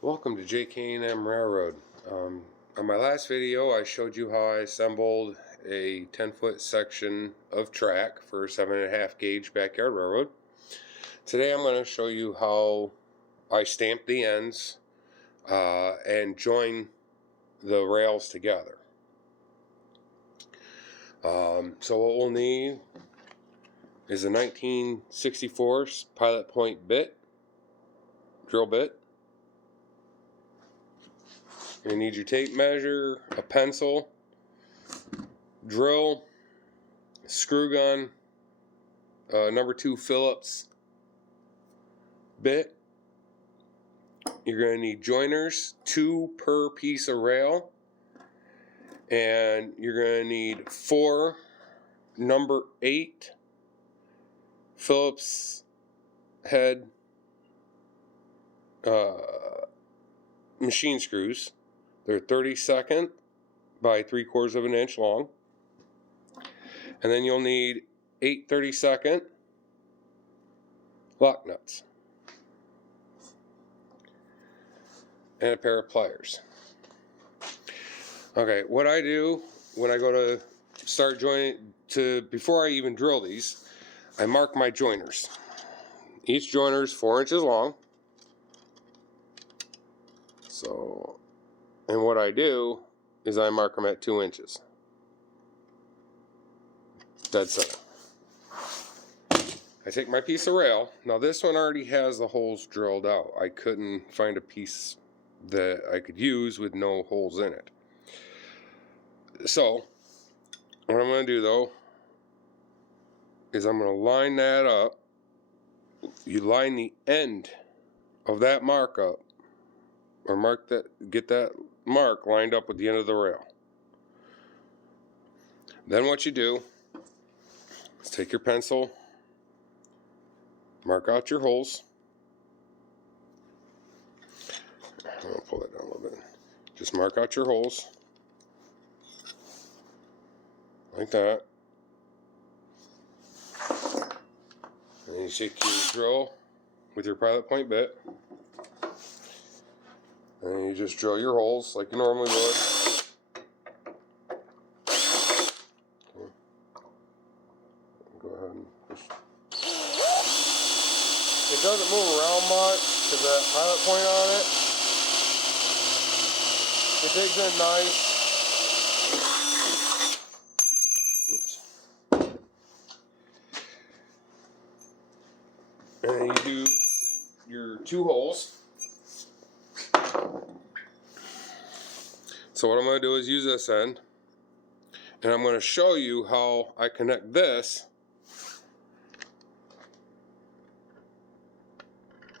Welcome to JK&M Railroad. On my last video I showed you how I assembled a 10-foot section of track for a 7.5 gauge backyard railroad. Today I'm going to show you how I stamp the ends and join the rails together. So what we'll need is a 1964 pilot point bit, drill bit. You need your tape measure, a pencil, drill, screw gun, number 2 Phillips bit. You're going to need joiners, 2 per piece of rail, and you're going to need 4 number 8 Phillips head machine screws. They're 32nd by 3/4 of an inch long. And then you'll need 8 32nd lock nuts and a pair of pliers. Okay, what I do when I go to start joining, before I even drill these, I mark my joiners. Each joiner is 4 inches long. So, and what I do is I mark them at 2 inches. Dead center. I take my piece of rail. Now this one already has the holes drilled out. I couldn't find a piece that I could use with no holes in it. So, what I'm going to do though is I'm going to line that up. You line the end of that mark up, or mark that, get that mark lined up with the end of the rail. Then what you do is take your pencil, mark out your holes. I'm going to pull that down a little bit. Just mark out your holes like that. And then you take your drill with your pilot point bit, and you just drill your holes like you normally would. Okay. Go ahead and just... It doesn't move around much because that pilot point on it, it digs in nice. Oops. And then you do your 2 holes. So what I'm going to do is use this end, and I'm going to show you how I connect this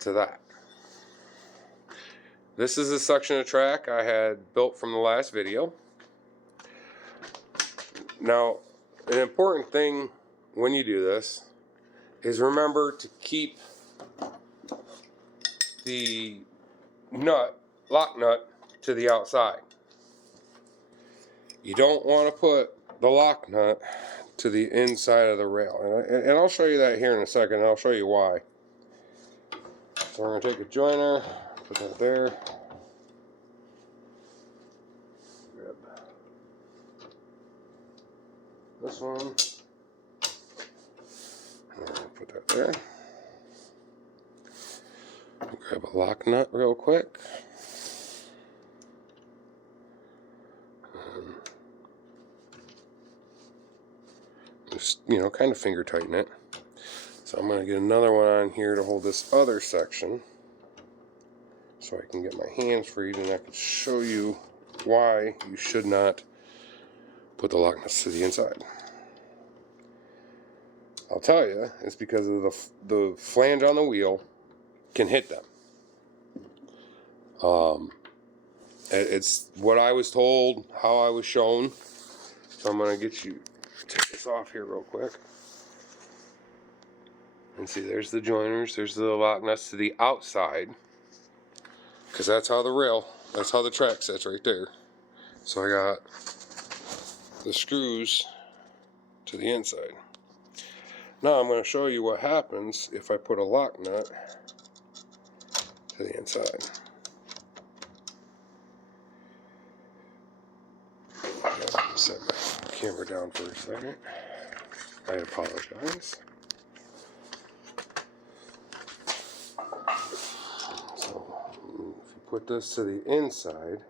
to that. This is a section of track I had built from the last video. Now, an important thing when you do this is remember to keep the lock nut to the outside. You don't want to put the lock nut to the inside of the rail, and I'll show you that here in a second, and I'll show you why. So we're going to take a joiner, put that there. Grab this one, and put that there. Grab a lock nut real quick. Just, kind of finger tighten it. So I'm going to get another one on here to hold this other section so I can get my hands freed, and I can show you why you should not put the lock nuts to the inside. I'll tell you, it's because of the flange on the wheel can hit them. It's what I was told, how I was shown. So I'm going to take this off here real quick. And see, there's the joiners, there's the lock nuts to the outside. Because that's how the track sits right there. So I got the screws to the inside. Now I'm going to show you what happens if I put a lock nut to the inside. Set my camera down for a second. I apologize. So, if you put this to the inside,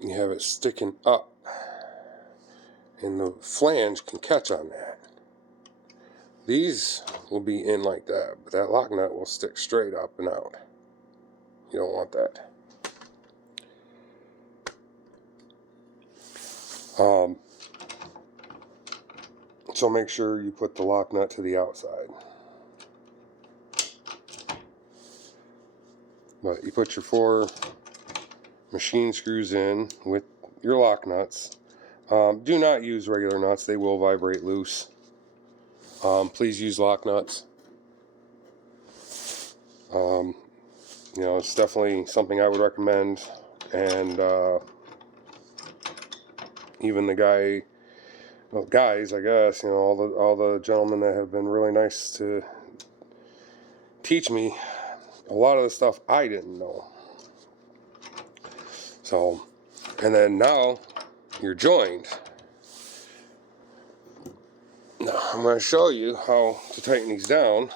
you have it sticking up, and the flange can catch on that. These will be in like that, but that lock nut will stick straight up and out. You don't want that. So make sure you put the lock nut to the outside. But you put your 4 machine screws in with your lock nuts. Do not use regular nuts, they will vibrate loose. Please use lock nuts. You know, it's definitely something I would recommend, and even the guys, I guess, you know, all the gentlemen that have been really nice to teach me a lot of the stuff I didn't know. So, and then now you're joined. Now I'm going to show you how to tighten these down.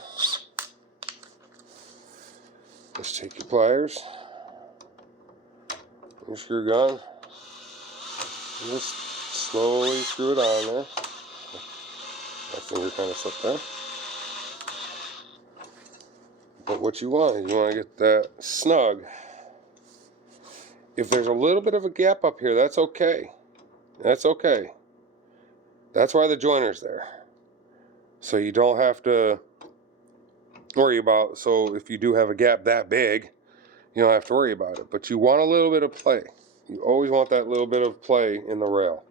Just take your pliers, your screw gun, and just slowly screw it on there. My finger kind of slipped there. But what you want is you want to get that snug. If there's a little bit of a gap up here, that's okay. That's okay. That's why the joiner's there. So you don't have to worry about, so if you do have a gap that big, you don't have to worry about it. But you want a little bit of play. You always want that little bit of play in the rail.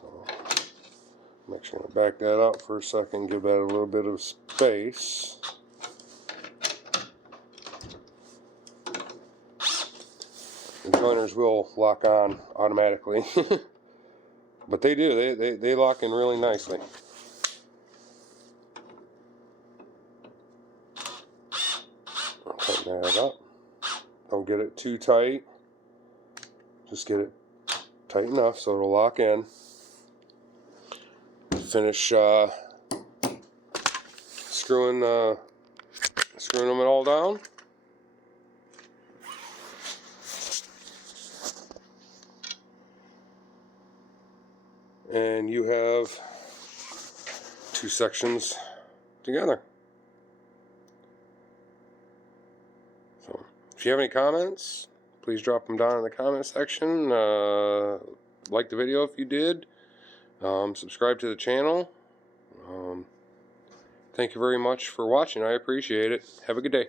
So make sure to back that up for a second, give that a little bit of space. The joiners will lock on automatically. But they do, they lock in really nicely. Tighten that up. Don't get it too tight. Just get it tight enough so it'll lock in. Finish screwing them all down. And you have 2 sections together. So, if you have any comments, please drop them down in the comment section. Like the video if you did. Subscribe to the channel. Thank you very much for watching. I appreciate it. Have a good day.